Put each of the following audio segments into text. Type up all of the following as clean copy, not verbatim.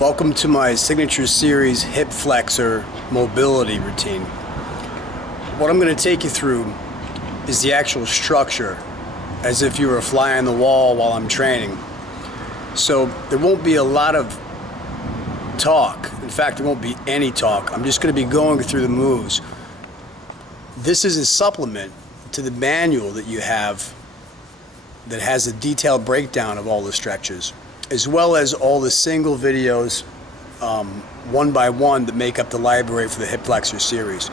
Welcome to my signature series hip flexor mobility routine. What I'm going to take you through is the actual structure as if you were a fly on the wall while I'm training. So there won't be a lot of talk. In fact, there won't be any talk. I'm just going to be going through the moves. This is a supplement to the manual that you have that has a detailed breakdown of all the stretches, as well as all the single videos one by one that make up the library for the Hip Flexor Series.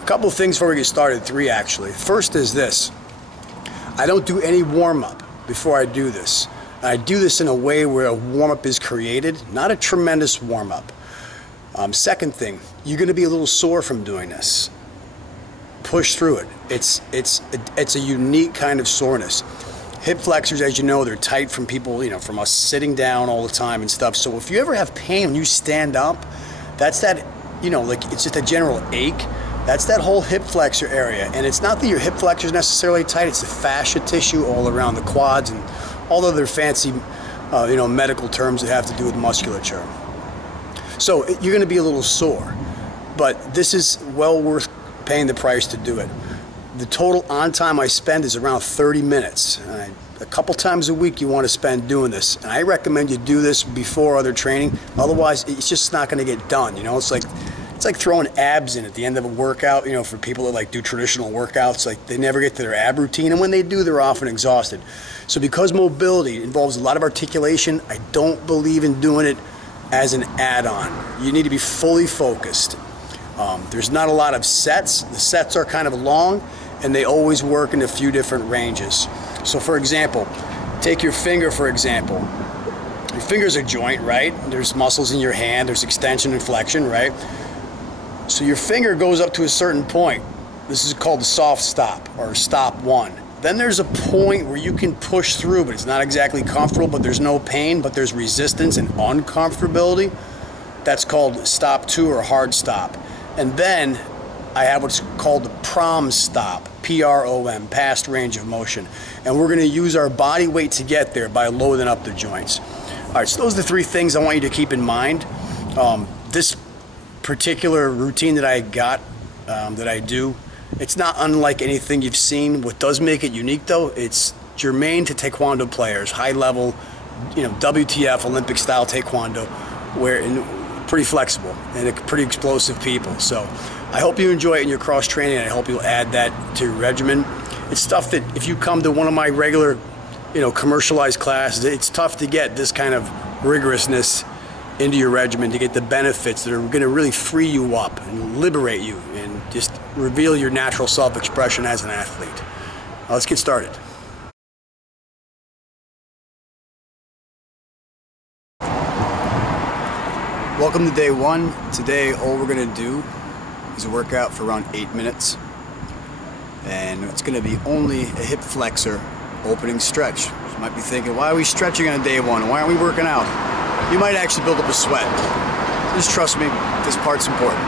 A couple of things before we get started, three actually. First is this: I don't do any warm-up before I do this. I do this in a way where a warm-up is created, not a tremendous warm-up. Second thing, you're going to be a little sore from doing this. Push through it. It's a unique kind of soreness. Hip flexors, as you know, they're tight from people, from us sitting down all the time and stuff. So if you ever have pain when you stand up, that's that, like it's just a general ache. That's that whole hip flexor area. And it's not that your hip flexor is necessarily tight, it's the fascia tissue all around the quads and all other fancy, medical terms that have to do with musculature. So you're gonna be a little sore, but this is well worth paying the price to do it. The total on time I spend is around 30 minutes. A couple times a week you want to spend doing this. And I recommend you do this before other training. Otherwise, it's just not going to get done. It's like throwing abs in at the end of a workout, for people that do traditional workouts. Like they never get to their ab routine, and when they do, they're often exhausted. So because mobility involves a lot of articulation, I don't believe in doing it as an add-on. You need to be fully focused. There's not a lot of sets. The sets are kind of long, and they always work in a few different ranges. So for example, take your finger for example. Your finger's a joint, right? There's muscles in your hand, there's extension and flexion, right? So your finger goes up to a certain point. This is called the soft stop, or stop one. Then there's a point where you can push through, but it's not exactly comfortable, but there's no pain, but there's resistance and uncomfortability. That's called stop two, or hard stop. And then I have what's called the prom stop, P-R-O-M, past range of motion. And we're going to use our body weight to get there by loading up the joints. All right, so those are the three things I want you to keep in mind. This particular routine that I got, that I do, it's not unlike anything you've seen. What does make it unique though, it's germane to Taekwondo players, high level, WTF, Olympic style Taekwondo, pretty flexible and pretty explosive people. So I hope you enjoy it in your cross training, and I hope you'll add that to your regimen. It's stuff that if you come to one of my regular, commercialized classes, it's tough to get this kind of rigorousness into your regimen to get the benefits that are going to really free you up and liberate you and just reveal your natural self-expression as an athlete. Let's get started. Welcome to day one. Today all we're going to do is a workout for around 8 minutes, and it's going to be only a hip flexor opening stretch. You might be thinking, why are we stretching on day one? Why aren't we working out? You might actually build up a sweat. Just trust me, this part's important.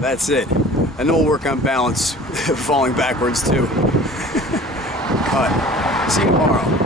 That's it. And then we'll work on balance, falling backwards too. Cut. See you tomorrow.